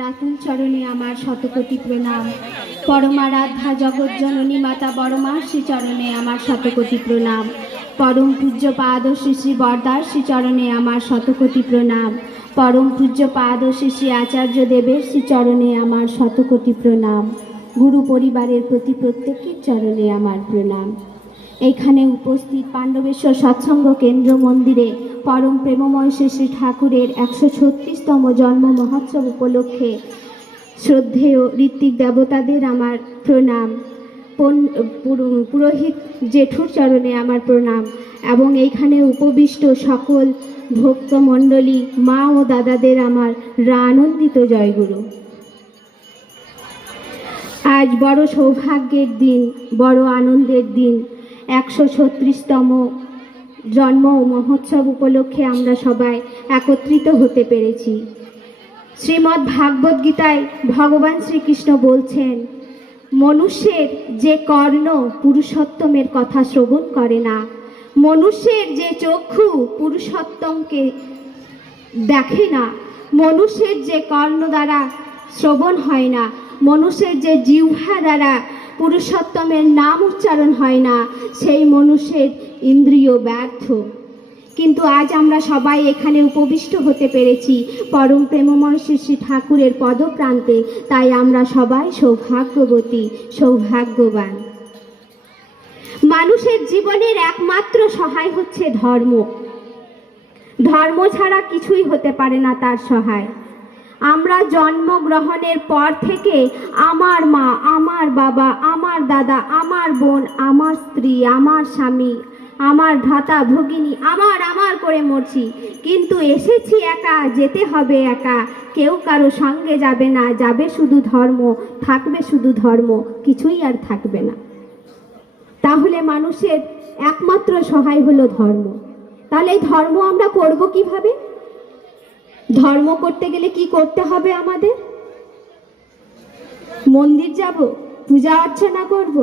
রাতুল চরণে আমার শতকোটি প্রণাম। পরমারাধ্যা জগৎ জননী মাতা বড়মা শ্রী চরণে আমার শতকোটি প্রণাম। পরম পূজ্য পাদ শ্রী বরদার শ্রী চরণে আমার শতকোটি প্রণাম। পরম পূজ্য পাদ শ্রী শ্রী আচার্য দেবের শ্রী চরণে আমার শতকোটি প্রণাম। গুরু পরিবারের প্রতি প্রত্যেকের চরণে আমার প্রণাম। এখানে উপস্থিত পাণ্ডবেশ্বর সৎসঙ্গ কেন্দ্র মন্দিরে পরম প্রেমময় শ্রী শ্রী ঠাকুরের একশো ছত্রিশতম জন্ম মহোৎসব উপলক্ষে শ্রদ্ধেয় ঋত্বিক দেবতাদের আমার প্রণাম। পুরোহিত জেঠুর চরণে আমার প্রণাম এবং এইখানে উপবিষ্ট সকল ভক্তমণ্ডলী মা ও দাদাদের আমার আনন্দিত জয়গুরু। আজ বড় সৌভাগ্যের দিন, বড় আনন্দের দিন, একশো ছত্রিশতম জন্ম মহোৎসব উপলক্ষে আমরা সবাই একত্রিত হতে পেরেছি। শ্রীমদ্ ভাগবত গীতায় ভগবান শ্রীকৃষ্ণ বলছেন, মনুষ্যের যে কর্ণ পুরুষোত্তমের কথা শ্রবণ করে না, মনুষ্যের যে চক্ষু পুরুষোত্তমকে দেখে না, মনুষ্যের যে কর্ণ দ্বারা শ্রবণ হয় না, মনুষ্যের যে জিহ্বা দ্বারা পুরুষোত্তমের নাম উচ্চারণ হয় না, সেই মনুষ্যের ইন্দ্রিয় ব্যর্থ। কিন্তু আজ আমরা সবাই এখানে উপবিষ্ট হতে পেরেছি, পরম প্রেমময় শ্রী শ্রী ঠাকুরের পদপ্রান্তে। তাই আমরা সবাই সৌভাগ্যবতী, সৌভাগ্যবান। মানুষের জীবনের একমাত্র সহায় হচ্ছে ধর্ম। ধর্ম ছাড়া কিছুই হতে পারে না তার সহায়। আমরা জন্মগ্রহণের পর থেকে আমার মা, আমার বাবা, আমার দাদা, আমার বোন, আমার স্ত্রী, আমার স্বামী, আমার ভ্রাতা, ভগিনী, আমার আমার করে মরছি। কিন্তু এসেছি একা, যেতে হবে একা। কেউ কারও সঙ্গে যাবে না, যাবে শুধু ধর্ম, থাকবে শুধু ধর্ম, কিছুই আর থাকবে না। তাহলে মানুষের একমাত্র সহায় হলো ধর্ম। তাহলে ধর্ম আমরা করব কীভাবে? ধর্ম করতে গেলে কি করতে হবে আমাদের? মন্দির যাব, পূজা অর্চনা করব,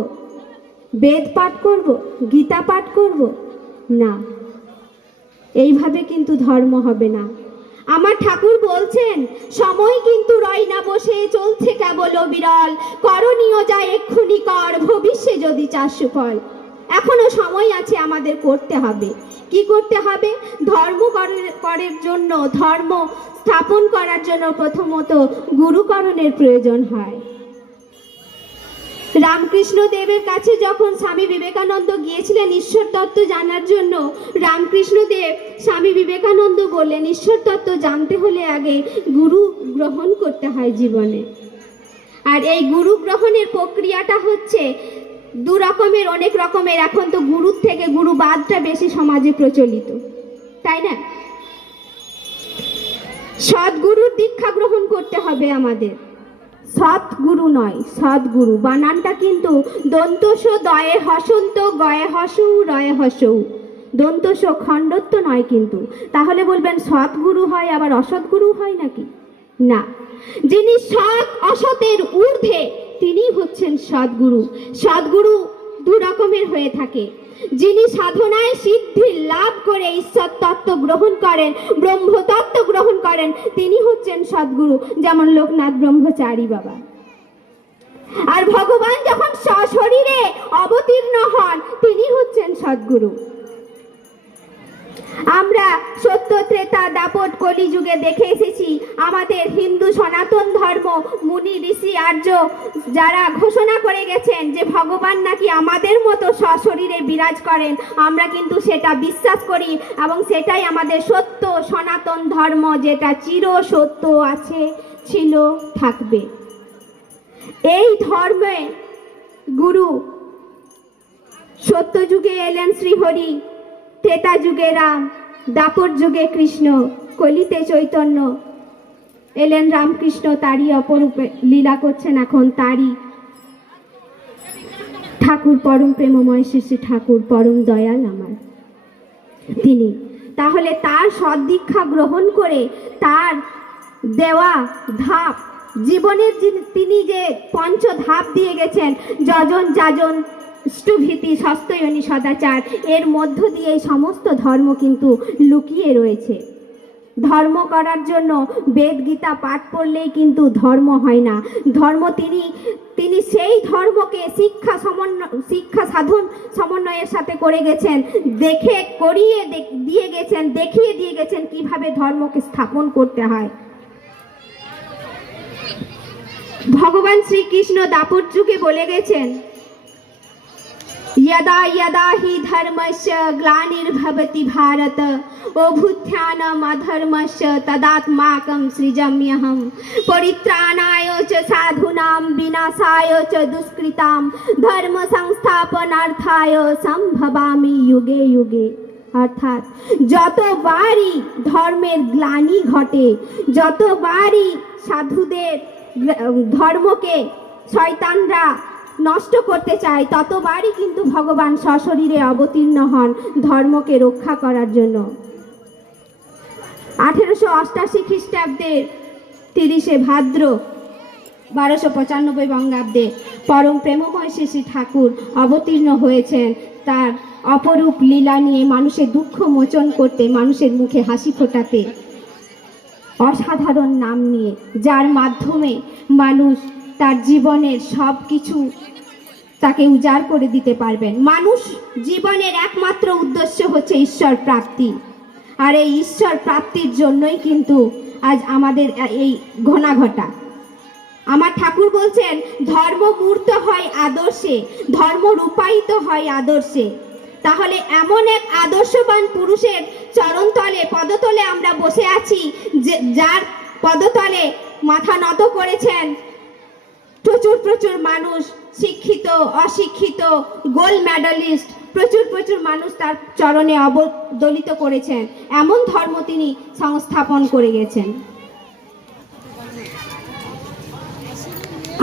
বেদ পাঠ করব, গীতা পাঠ করব। না, এইভাবে কিন্তু ধর্ম হবে না। আমার ঠাকুর বলছেন, সময় কিন্তু রয় না বসে, চলছে কেবল বিরল করণীয় যায় এক্ষুনি কর, ভবিষ্যে যদি চাষ সুফল। এখনও সময় আছে আমাদের করতে হবে। কি করতে হবে? ধর্ম করার জন্য, ধর্ম স্থাপন করার জন্য প্রথমত গুরুকরণের প্রয়োজন হয়। রামকৃষ্ণ দেবের কাছে যখন স্বামী বিবেকানন্দ গিয়েছিলেন ঈশ্বর তত্ত্ব জানার জন্য রামকৃষ্ণ দেব স্বামী বিবেকানন্দ বললেন, ঈশ্বর তত্ত্ব জানতে হলে আগে গুরু গ্রহণ করতে হয় জীবনে। আর এই গুরু গ্রহণের প্রক্রিয়াটা হচ্ছে দু রকমের, অনেক রকমের। এখন তো গুরুর থেকে গুরুবাদটা বেশি সমাজে প্রচলিত। তাই না? সদ্গুরুর দীক্ষা গ্রহণ করতে হবে আমাদের। সৎগুরু নয়, সদ্গুরু। বানানটা কিন্তু দন্তস দয়ে হসন্ত, গয়ে হসৌ, রয়ে হসৌ। দন্তস খণ্ডত্ব নয় কিন্তু। তাহলে বলবেন সৎগুরু হয়, আবার অসৎগুরু হয় নাকি? না। যিনি সৎ অসতের ঊর্ধ্বে তিনি হচ্ছেন সদ্গুরু। সদ্গুরু দু রকমের হয়ে থাকে। যিনি সাধনায় সিদ্ধি লাভ করে ঈশ্বর তত্ত্ব গ্রহণ করেন, ব্রহ্মতত্ত্ব গ্রহণ করেন, তিনি হচ্ছেন সদ্গুরু, যেমন লোকনাথ ব্রহ্মচারী বাবা। আর ভগবান যখন সশরীরে অবতীর্ণ হন, তিনি হচ্ছেন সদ্গুরু। আমরা সত্য ত্রেতা দাপট কলিযুগে দেখে এসেছি। আমাদের হিন্দু সনাতন ধর্ম মুনি, ঋষি, আর্য যারা ঘোষণা করে গেছেন যে ভগবান নাকি আমাদের মতো সশরীরে বিরাজ করেন, আমরা কিন্তু সেটা বিশ্বাস করি এবং সেটাই আমাদের সত্য সনাতন ধর্ম যেটা চির সত্য আছে, ছিল, থাকবে। এই ধর্মে গুরু সত্য যুগে এলেন শ্রীহরি। ত্রেতা যুগে রাম, দাপর যুগে কৃষ্ণ, কলিতে চৈতন্য। এলেন রামকৃষ্ণ তারই অপরূপে লীলা করছেন এখন তারই। ঠাকুর পরম প্রেমময় শ্রী ঠাকুর পরম দয়াল আমার। তিনি, তাহলে তার সদ্দীক্ষা গ্রহণ করে তার দেওয়া ধাপ, জীবনের তিনি যে পঞ্চ ধাপ দিয়ে গেছেন, যজন যাজন ষ্টভীতি সস্তয়নী সদাচার। এর মধ্য দিয়ে সমস্ত ধর্ম কিন্তু লুকিয়ে রয়েছে। ধর্ম করার জন্য বেদ গীতা পাঠ করলেই কিন্তু ধর্ম হয় না। ধর্ম তিনি তিনি সেই ধর্মকে শিক্ষা সমন্বয় শিক্ষা সাধন সমন্বয়ের সাথে করে গেছেন। দেখে, করিয়ে দিয়ে গেছেন, দেখিয়ে দিয়ে গেছেন কীভাবে ধর্মকে স্থাপন করতে হয়। ভগবান শ্রীকৃষ্ণ দাপর যুগে বলে গেছেন यदा यदा हि धर्मस्य ग्लानिर्भवति भारत अभ्युत्थानम् अधर्मस्य तदात्माकं सृजाम्यहं परित्राणाय च साधूनां विनाशाय च दुष्कृतां ধর্মসংস্থাপনার্থায় সম্ভবামি যুগে যুগে অর্থাৎ যতবারই ধর্মের গ্লানি ঘটে যতবারই সাধুদের গ্লা- ধর্মকে শয়তানরা নষ্ট করতে চায়, ততবারই কিন্তু ভগবান সশরীরে অবতীর্ণ হন ধর্মকে রক্ষা করার জন্য। আঠেরোশো অষ্টাশি খ্রিস্টাব্দের তিরিশে ভাদ্র, বারোশো পঁচানব্বই বঙ্গাব্দে পরম প্রেমময় শ্রী ঠাকুর অবতীর্ণ হয়েছেন। তার অপরূপ লীলা নিয়ে মানুষের দুঃখ মোচন করতে, মানুষের মুখে হাসি ফোটাতে, অসাধারণ নাম নিয়ে, যার মাধ্যমে মানুষ তার জীবনের সব কিছু তাকে উজাড় করে দিতে পারবেন। মানুষ জীবনের একমাত্র উদ্দেশ্য হচ্ছে ঈশ্বর প্রাপ্তি। আর এই ঈশ্বর প্রাপ্তির জন্যই কিন্তু আজ আমাদের এই ঘনাঘটা আমার ঠাকুর বলছেন, ধর্ম মূর্ত হয় আদর্শে, ধর্ম রূপায়িত হয় আদর্শে। তাহলে এমন এক আদর্শবান পুরুষের চরণতলে, পদতলে আমরা বসে আছি যে, যার পদতলে মাথা নত করেছেন প্রচুর প্রচুর মানুষ শিক্ষিত, অশিক্ষিত, গোল্ড মেডালিস্ট, প্রচুর প্রচুর মানুষ তার চরণে অবদলিত করেছেন। এমন ধর্ম তিনি সংস্থাপন করে গেছেন।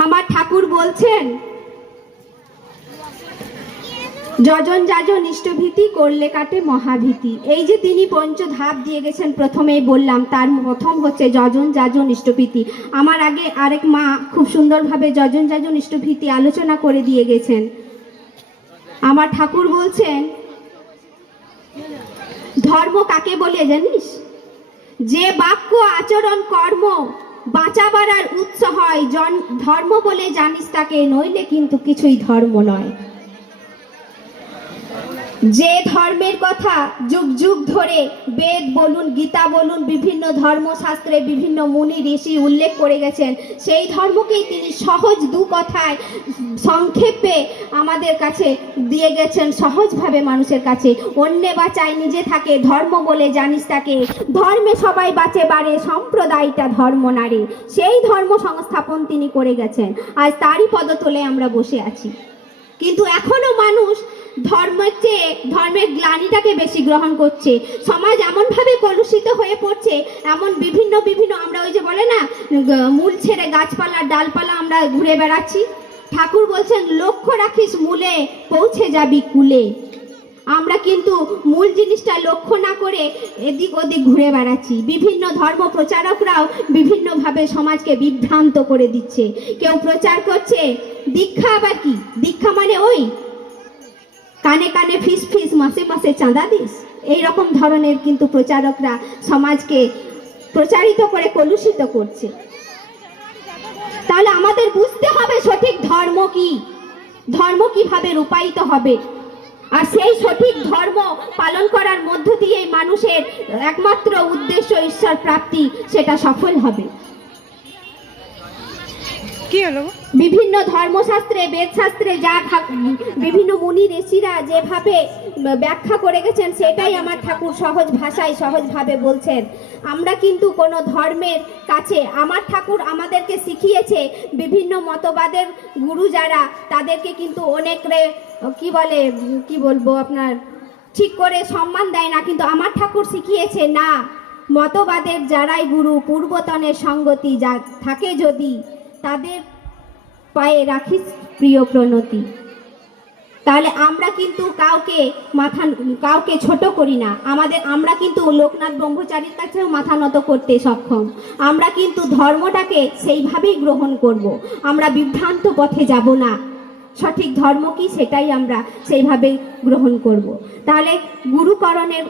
আমার ঠাকুর বলছেন যজন যাজন ইষ্টভীতি, করলে কাটে মহাভীতি। এই যে তিনি পঞ্চ ধাপ দিয়ে গেছেন, প্রথমেই বললাম, তার প্রথম হচ্ছে যজন যাজন ইষ্টভীতি। আমার আগে আরেক মা খুব সুন্দরভাবে যজন যাজন ইষ্টভীতি আলোচনা করে দিয়ে গেছেন। আমার ঠাকুর বলছেন, ধর্ম কাকে বলে জানিস? যে বাক্য আচরণ কর্ম বাঁচাবার উৎস হয়, জন ধর্ম বলে জানিস তাকে, নইলে কিন্তু কিছুই ধর্ম নয়। যে ধর্মের কথা যুগ যুগ ধরে বেদ বলুন, গীতা বলুন, বিভিন্ন ধর্মশাস্ত্রে বিভিন্ন মুনি, ঋষি উল্লেখ করে গেছেন, সেই ধর্মকেই তিনি সহজ দু কথায় সংক্ষেপে আমাদের কাছে দিয়ে গেছেন সহজভাবে মানুষের কাছে। অন্যে বাঁচায় নিজে থাকে, ধর্ম বলে জানিস তাকে। ধর্মে সবাই বাঁচে, বাড়ে, সম্প্রদায়টা ধর্ম নারে। সেই ধর্ম সংস্থাপন তিনি করে গেছেন। আজ তারই পদতলে আমরা বসে আছি। কিন্তু এখনও মানুষ ধর্মের চেয়ে ধর্মের গ্লানিটাকে বেশি গ্রহণ করছে। সমাজ এমনভাবে কলুষিত হয়ে পড়ছে, এমন বিভিন্ন বিভিন্ন আমরা ওই যে বলে না মূল ছেড়ে গাছপালা, ডালপালা আমরা ঘুরে বেড়াচ্ছি। ঠাকুর বলছেন, লক্ষ্য রাখিস, মূলে পৌঁছে যাবি কুলে। আমরা কিন্তু মূল জিনিসটা লক্ষ্য না করে এদিক ওদিক ঘুরে বেড়াচ্ছি। বিভিন্ন ধর্ম প্রচারকরাও বিভিন্নভাবে সমাজকে বিভ্রান্ত করে দিচ্ছে। কেউ প্রচার করছে, দীক্ষা আবার কি? দীক্ষা মানে ওই কানে কানে ফিস ফিস, মাসে মাসে চাঁদা দিস। এই রকম ধরনের কিন্তু প্রচারকরা সমাজকে প্রচারিত করে, কলুষিত করছে। তাহলে আমাদের বুঝতে হবে সঠিক ধর্ম কি। ধর্ম কীভাবে রূপায়িত হবে। আর সেই সঠিক ধর্ম পালন করার মধ্য দিয়ে মানুষের একমাত্র উদ্দেশ্য ঈশ্বর প্রাপ্তি, সেটা সফল হবে। কি হলো বিভিন্ন ধর্মশাস্ত্রে, বেদশাস্ত্রে যা বিভিন্ন মুনি, ঋষিরা যেভাবে ব্যাখ্যা করে গেছেন, সেটাই আমার ঠাকুর সহজ ভাষায়, সহজভাবে বলছেন। আমরা কিন্তু কোনো ধর্মের কাছে, আমার ঠাকুর আমাদেরকে শিখিয়েছে বিভিন্ন মতবাদের গুরু যারা, তাদেরকে কিন্তু অনেক রে কি বলে, কি বলব আপনার, ঠিক করে সম্মান দেয় না, কিন্তু আমার ঠাকুর শিখিয়েছে, না। মতবাদের যারাই গুরু, পূর্বতনের সঙ্গতি যা থাকে যদি তাদের পায়ে রাখিস প্রিয় প্রণতি। তাহলে আমরা কিন্তু কাউকে মাথা কাউকে ছোট করি না। আমাদের, আমরা কিন্তু লোকনাথ ব্রহ্মচারীর কাছেও মাথা নত করতে সক্ষম। আমরা কিন্তু ধর্মটাকে সেইভাবেই গ্রহণ করব। আমরা বিভ্রান্ত পথে যাব না। সঠিক ধর্ম কি? সেটাই আমরা সেইভাবে গ্রহণ করব। তাহলে গুরুকরণের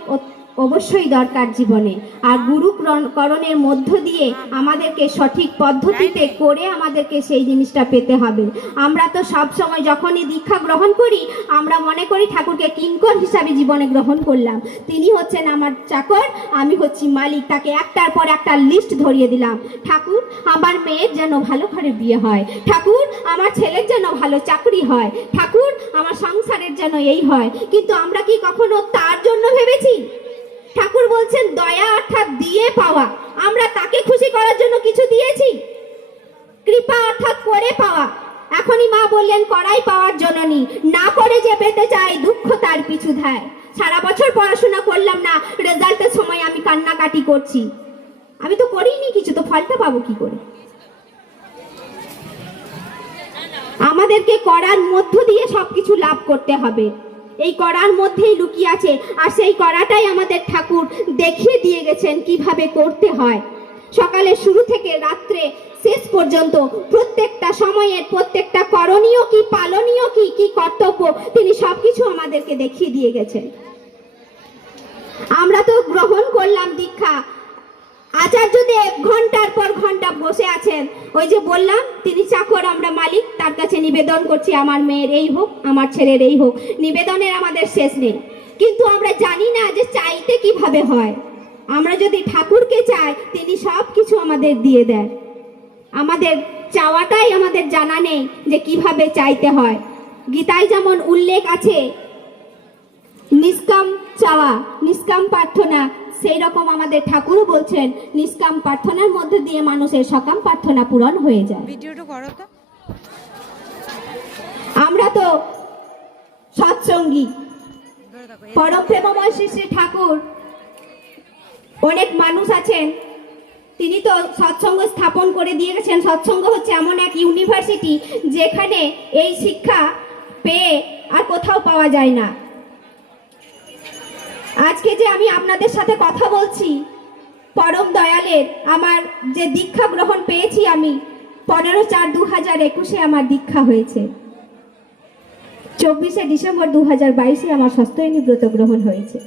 অবশ্যই দরকার জীবনে। আর গুরু ক্রণ- করণের মধ্য দিয়ে আমাদেরকে সঠিক পদ্ধতিতে করে আমাদেরকে সেই জিনিসটা পেতে হবে। আমরা তো সব সময় যখনই দীক্ষা গ্রহণ করি, আমরা মনে করি ঠাকুরকে কিঙ্কর হিসাবে জীবনে গ্রহণ করলাম। তিনি হচ্ছেন আমার চাকর, আমি হচ্ছি মালিক। তাকে একটার পর একটা লিস্ট ধরিয়ে দিলাম। ঠাকুর, আমার মেয়ের যেন ভালো ঘরে বিয়ে হয়। ঠাকুর, আমার ছেলের যেন ভালো চাকরি হয়। ঠাকুর, আমার সংসারের যেন এই হয়। কিন্তু আমরা কি কখনো তার জন্য ভেবেছি? ঠাকুর বলছেন, দয়া অর্থাৎ দিয়ে পাওয়া। আমরা তাকে খুশি করার জন্য কিছু দিয়েছি। কৃপা অর্থাৎ করে পাওয়া। এখনই মা বললেন, করাই পাওয়ার জন্য নি না করে যে পেতে চায় দুঃখ তার পিছু ধায়। সারা বছর পড়াশোনা করলাম না, রেজাল্টের সময় আমি কান্নাকাটি করছি। আমি তো করিনি কিছু, তো ফলটা পাবো কি করে? আমাদেরকে করার মধ্য দিয়ে সবকিছু লাভ করতে হবে। এই করার মধ্যেই লুকিয়ে আছে, আর সেই করাটাই আমাদের ঠাকুর দেখিয়ে দিয়ে গেছেন কীভাবে করতে হয়। সকালে শুরু থেকে রাত্রে শেষ পর্যন্ত প্রত্যেকটা সময়ের প্রত্যেকটা করণীয় কি, পালনীয় কি কি কর্তব্য, তিনি সবকিছু আমাদেরকে দেখিয়ে দিয়ে গেছেন। আমরা তো গ্রহণ করলাম দীক্ষা আচার্যদেব ঘণ্টার পর ঘণ্টা বসে আছেন। ওই যে বললাম, তিনি চাকর, আমরা মালিক, তার কাছে নিবেদন করছি, আমার মেয়ের এই হোক, আমার ছেলের এই হোক, নিবেদনের আমাদের শেষ নেই। কিন্তু আমরা জানি না যে চাইতে কীভাবে হয়। আমরা যদি ঠাকুরকে চাই, তিনি সব কিছু আমাদের দিয়ে দেন। আমাদের চাওয়াটাই আমাদের জানা নেই যে কীভাবে চাইতে হয়। গীতায় যেমন উল্লেখ আছে, নিষ্কাম চাওয়া, নিষ্কাম প্রার্থনা সেই রকম আমাদের ঠাকুর বলছেন নিষ্কাম প্রার্থনার মধ্যে দিয়ে মানুষের সকাম প্রার্থনা পূরণ হয়ে যায়। ভিডিওটা করো তো। আমরা তো সৎসঙ্গী। পরম প্রেমময় শ্রী শ্রী ঠাকুর অনেক মানুষ আছেন তিনি তো সৎসঙ্গ স্থাপন করে দিয়ে গেছেন। সৎসঙ্গ হচ্ছে এমন এক ইউনিভার্সিটি যেখানে এই শিক্ষা পেয়ে আর কোথাও পাওয়া যায় না। আজকে যে আমি আপনাদের সাথে কথা বলছি, পরম দয়ালের আমার যে দীক্ষা গ্রহণ পেয়েছি আমি, পনেরো চার দু হাজার একুশে আমার দীক্ষা হয়েছে। চব্বিশে ডিসেম্বর দু হাজার বাইশে আমার সস্তয়নী ব্রত গ্রহণ হয়েছে।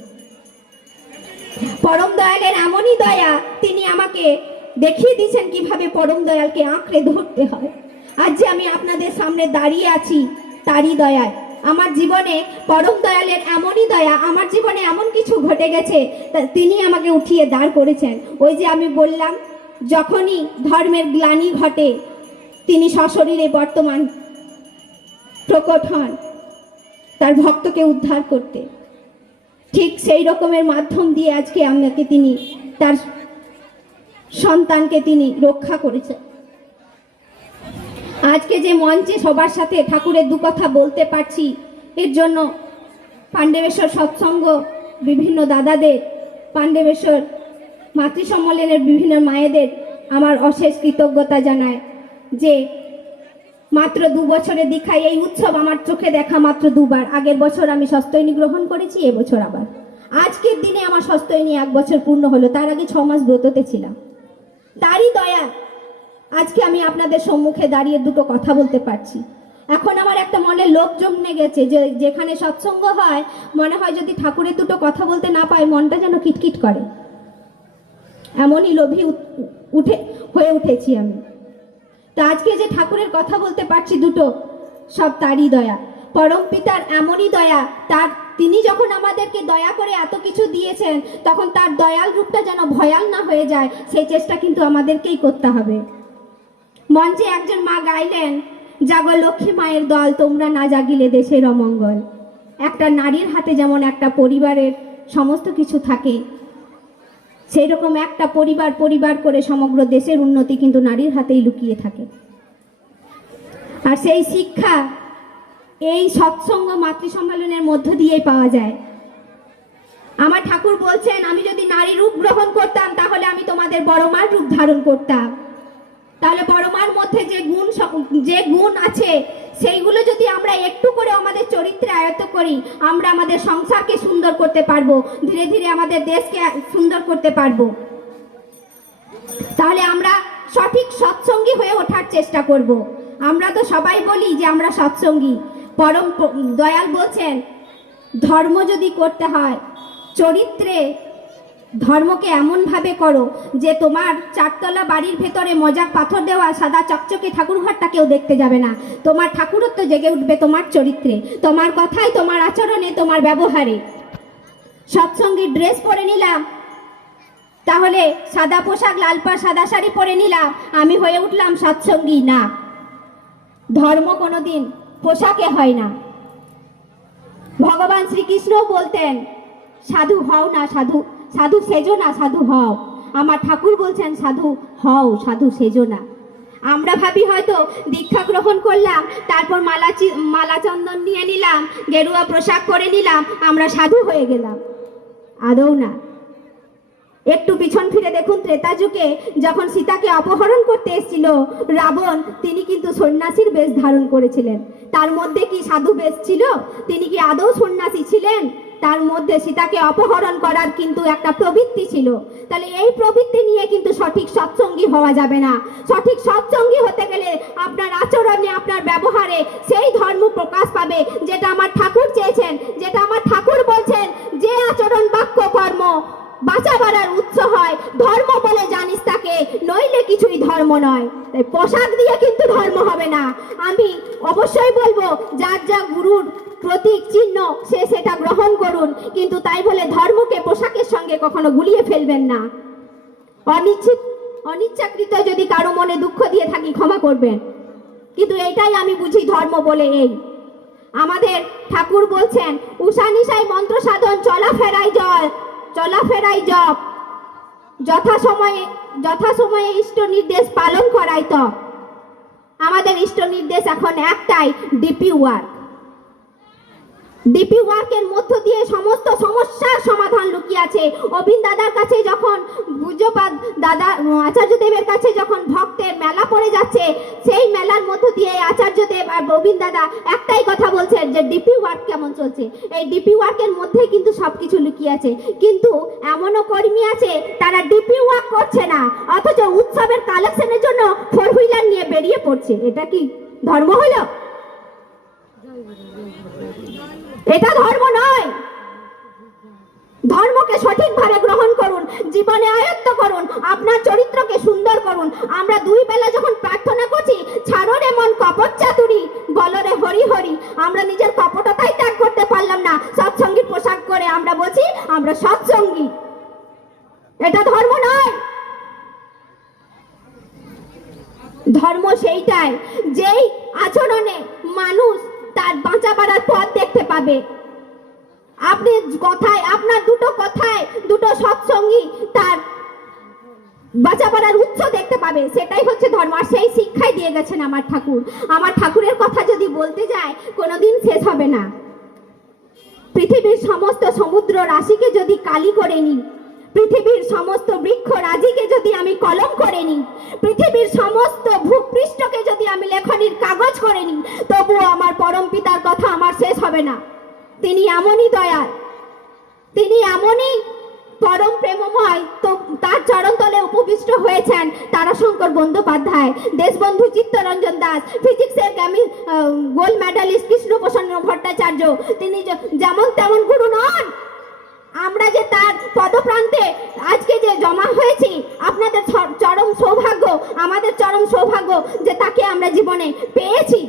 পরম দয়ালের এমনই দয়া তিনি আমাকে দেখিয়ে দিয়েছেন কীভাবে পরম দয়ালকে আঁকড়ে ধরতে হয়। আজ যে আমি আপনাদের সামনে দাঁড়িয়ে আছি, তারই দয়ায় আমার জীবনে পরম দয়ালের এমনই দয়া, আমার জীবনে এমন কিছু ঘটে গেছে তিনি আমাকে উঠিয়ে দাঁড় করেছেন। ওই যে আমি বললাম, যখনই ধর্মের গ্লানি ঘটে, তিনি সশরীরে বর্তমান প্রকট হন তার ভক্তকে উদ্ধার করতে। ঠিক সেই রকমের মাধ্যম দিয়ে আজকে আমাকে তিনি, তার সন্তানকে তিনি রক্ষা করেছেন। আজকে যে মঞ্চে সবার সাথে ঠাকুরের দু কথা বলতে পারছি, এর জন্য পাণ্ডবেশ্বর সৎসঙ্গ, বিভিন্ন দাদাদের, পাণ্ডবেশ্বর মাতৃ সম্মেলনের বিভিন্ন মায়েদের আমার অশেষ কৃতজ্ঞতা জানায় যে মাত্র দু বছরে দীক্ষায় এই উৎসব আমার চোখে দেখা মাত্র দুবার। আগের বছর আমি সস্তৈনী গ্রহণ করেছি, এবছর আবার। আজকের দিনে আমার সস্তৈনী এক বছর পূর্ণ হলো, তার আগে ছ মাস ব্রততে ছিলাম। তারই দয়া আজকে আমি আপনাদের সম্মুখে দাঁড়িয়ে দুটো কথা বলতে পারছি। এখন আমার একটা মনে লোক জমে গেছে যে যেখানে সৎসঙ্গ হয়, মনে হয় যদি ঠাকুরের দুটো কথা বলতে না পায়, মনটা যেন কিটকিট করে। এমনই লোভী উঠে, হয়ে উঠেছি আমি। তা আজকে যে ঠাকুরের কথা বলতে পারছি দুটো, সব তারই দয়া। পরম পিতার এমনই দয়া, তার তিনি যখন আমাদেরকে দয়া করে এত কিছু দিয়েছেন, তখন তার দয়াল রূপটা যেন ভয়াল না হয়ে যায়, সেই চেষ্টা কিন্তু আমাদেরকেই করতে হবে। মঞ্চে একজন মা গাইলেন, জাগো লক্ষ্মী মায়ের দল, তোমরা না জাগিলে দেশের অমঙ্গল। একটা নারীর হাতে যেমন একটা পরিবারের সমস্ত কিছু থাকে সেই রকম একটা পরিবার পরিবার করে সমগ্র দেশের উন্নতি কিন্তু নারীর হাতেই লুকিয়ে থাকে। আর সেই শিক্ষা এই সৎসঙ্গ মাতৃ সম্মেলনের মধ্য দিয়েই পাওয়া যায়। আমার ঠাকুর বলছেন, আমি যদি নারী রূপ গ্রহণ করতাম, তাহলে আমি তোমাদের বড় মার রূপ ধারণ করতাম। তাহলে বড় মার মধ্যে যে গুণ যে গুণ আছে, সেইগুলো যদি আমরা একটু করে আমাদের চরিত্রে আয়ত্ত করি, আমরা আমাদের সংসারকে সুন্দর করতে পারব, ধীরে ধীরে আমাদের দেশকে সুন্দর করতে পারব তাহলে আমরা সঠিক সৎসঙ্গী হয়ে ওঠার চেষ্টা করব। আমরা তো সবাই বলি যে আমরা সৎসঙ্গী পরম দয়াল বলছেন, ধর্ম যদি করতে হয়, চরিত্রে ধর্মকে এমনভাবে করো যে তোমার চারতলা বাড়ির ভেতরে মজাক পাথর দেওয়া সাদা চকচকে ঠাকুর ঘরটা কেউ দেখতে যাবে না। তোমার ঠাকুরত্ব জেগে উঠবে তোমার চরিত্রে। তোমার কথায় তোমার আচরণে, তোমার ব্যবহারে। সৎসঙ্গী ড্রেস পরে নিলাম। তাহলে সাদা পোশাক, লাল পা, সাদা শাড়ি পরে নিলাম। আমি হয়ে উঠলাম সৎসঙ্গী। না। ধর্ম কোনোদিন পোশাকে হয় না। ভগবান শ্রীকৃষ্ণ বলতেন, সাধু হও না সাধু। সাধু সেজো না, সাধু হও। আমার ঠাকুর বলছেন, সাধু হও, সাধু সেজো না। আমরা ভাবি হয়তো দীক্ষা গ্রহণ করলাম, তারপর মালা মালা চন্দন নিয়ে নিলাম, গেরুয়া পোশাক করে নিলাম, আমরা সাধু হয়ে গেলাম। আদৌ না। একটু পিছন ফিরে দেখুন ত্রেতা যুগে যখন সীতাকে অপহরণ করতে এসেছিল রাবণ, তিনি কিন্তু সন্ন্যাসীর বেশ ধারণ করেছিলেন। তার মধ্যে কি সাধু বেশ ছিল? তিনি কি আদৌ সন্ন্যাসী ছিলেন? তার মধ্যে সীতাকে অপহরণ করার কিন্তু একটা প্রবৃত্তি ছিল। তাহলে এই প্রবৃত্তি নিয়ে কিন্তু সঠিক সৎসঙ্গী হওয়া যাবে না। সঠিক সৎসঙ্গী হতে গেলে আপনার আচরণে, আপনার ব্যবহারে সেই ধর্ম প্রকাশ পাবে যেটা আমার ঠাকুর চেয়েছেন, যেটা আমার ঠাকুর বলছেন, যে আচরণ বাক্য কর্ম বাঁচা বাড়ার উৎস হয়, ধর্ম বলে জানিস তাকে, নইলে কিছুই ধর্ম নয়। তাই পোশাক দিয়ে কিন্তু ধর্ম হবে না। আমি অবশ্যই বলব, যার যা গুরুর প্রতীক চিহ্ন, সে সেটা গ্রহণ করুন। কিন্তু তাই বলে ধর্মকে পোশাকের সঙ্গে কখনো গুলিয়ে ফেলবেন না। অনিচ্ছিত, অনিচ্ছাকৃত যদি কারও মনে দুঃখ দিয়ে থাকি ক্ষমা করবেন। কিন্তু এটাই আমি বুঝি ধর্ম বলে এই। আমাদের ঠাকুর বলছেন, উষা নিশায় মন্ত্র সাধন চলাফেরায় জল চলাফেরায় জপ। যথা সময়ে যথা সময়ে ইষ্ট নির্দেশ পালন করাই তো। আমাদের ইষ্ট নির্দেশ এখন একটাই, ডিপি ওয়ার্ক। ডিপি ওয়ার্কের মধ্য দিয়ে সমস্ত সমস্যার সমাধান লুকিয়ে আছে অবিন দাদার কাছে যখন পূজ্যপাদ দাদা আচার্য দেবের কাছে যখন ভক্তের মেলা পড়ে যাচ্ছে, সেই মেলার মধ্য দিয়ে আচার্য দেব আর রবীন দাদা একটাই কথা বলছেন যে ডিপি ওয়ার্ক কেমন চলছে? এই ডিপি ওয়ার্কের মধ্যে কিন্তু সবকিছু লুকিয়ে আছে কিন্তু এমনও কর্মী আছে, তারা ডিপি ওয়ার্ক করছে না, অথচ উৎসবের কালেকশনের জন্য ফোর হুইলার নিয়ে বেরিয়ে পড়ছে। এটা কি ধর্ম হলো? এটা ধর্ম নয়। ধর্মকে সঠিকভাবে গ্রহণ করুন, জীবনে আয়ত্ত করুন, আপনার চরিত্রকে সুন্দর করুন। আমরা দুই বেলা যখন প্রার্থনা করছি, ছাড়ো রে মন কপট চাতুরি বলরে হরি হরি, আমরা নিজের কপটতাই ত্যাগ করতে পারলাম না। সৎসঙ্গীর পোশাক করে আমরা বলছি, আমরা সৎসঙ্গী। এটা ধর্ম নয়। ধর্ম সেইটাই, যেই আচরণে মানুষ তার বাঁচা পথ দেখতে পাবে। আপনি কথায়, আপনার দুটো কথায়, দুটো সৎসঙ্গী তার বাঁচা বাড়ার উৎস দেখতে পাবে। সেটাই হচ্ছে ধর্ম। আর সেই শিক্ষাই দিয়ে গেছেন আমার ঠাকুর। আমার ঠাকুরের কথা যদি বলতে যায়, কোনোদিন শেষ হবে না। পৃথিবীর সমস্ত সমুদ্র রাশিকে যদি কালি করে নিই পৃথিবীর সমস্ত বৃক্ষ রাজিকে যদি আমি কলম করে নিই, পৃথিবীর সমস্ত ভূপৃষ্ঠকে যদি আমি লেখনির কাগজ করে নিই, তবুও আমার পরম পিতার কথা আমার শেষ হবে না। তিনি এমনই দয়াল, তিনি এমনই পরম প্রেমময়, তো তার চরণতলে উপবিষ্ট হয়েছেন তারাশঙ্কর বন্দ্যোপাধ্যায়, দেশবন্ধু চিত্তরঞ্জন দাস, ফিজিক্সের কেমি গোল্ড মেডালিস্ট কৃষ্ণপ্রসন্ন ভট্টাচার্য, তিনি যেমন তেমন গুরু নন। আমরা যে তার পদপ্রান্তে আজকে যে জমা হয়েছি, আপনাদের চরম সৌভাগ্য, আমাদের চরম সৌভাগ্য যে তাকে আমরা জীবনে পেয়েছি।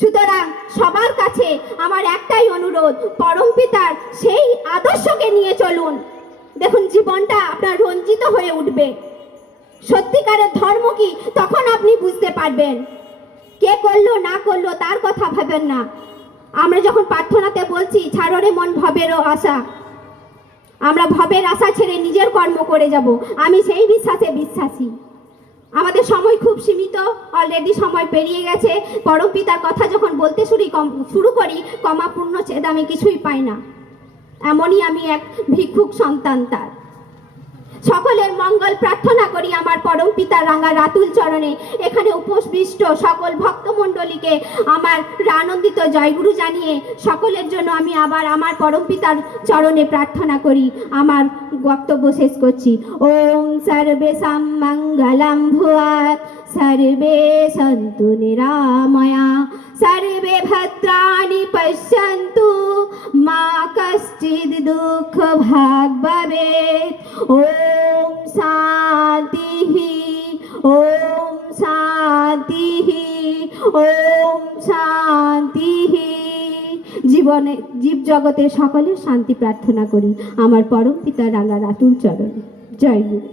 সুতরাং সবার কাছে আমার একটাই অনুরোধ, পরম পিতার সেই আদর্শকে নিয়ে চলুন। দেখুন, জীবনটা আপনার রঞ্জিত হয়ে উঠবে। সত্যিকারের ধর্ম কি, তখন আপনি বুঝতে পারবেন। কে করল, না করল, তার কথা ভাবেন না। আমরা যখন প্রার্থনাতে বলছি ছাড়রে মন ভবেরও আশা। আমরা ভবের আশা ছেড়ে নিজের কর্ম করে যাব। আমি সেই বিশ্বাসে বিশ্বাসী। আমাদের সময় খুব সীমিত অলরেডি সময় পেরিয়ে গেছে। পরম পিতার কথা যখন বলতে শুরু, কম- শুরু করি, কমাপূর্ণ ছেদ আমি কিছুই পাই না। এমনই আমি এক ভিক্ষুক সন্তান তার। সকলের মঙ্গল প্রার্থনা করি আমার পরম পিতার রাঙা রাতুল চরণে। এখানে উপবিষ্ট সকল ভক্তমণ্ডলীকে আমার আনন্দিত জয়গুরু জানিয়ে সকলের জন্য আমি আবার আমার পরম পিতার চরণে প্রার্থনা করি। আমার বক্তব্য শেষ করছি। ওম সর্বে মঙ্গলম ভুয়াত সর্বে সন্তু নিরাময়া। सर्वे भद्राणि पश्यन्तु मा कश्चित् दुःखभाग् भवेत् ॐ शान्तिः ॐ শান্তিः ওম শান্তিः জীবনে জীব জগতের সকলের শান্তি প্রার্থনা করি আমার পরম পিতা রাঙা রাতুল চরণে জয় গুরু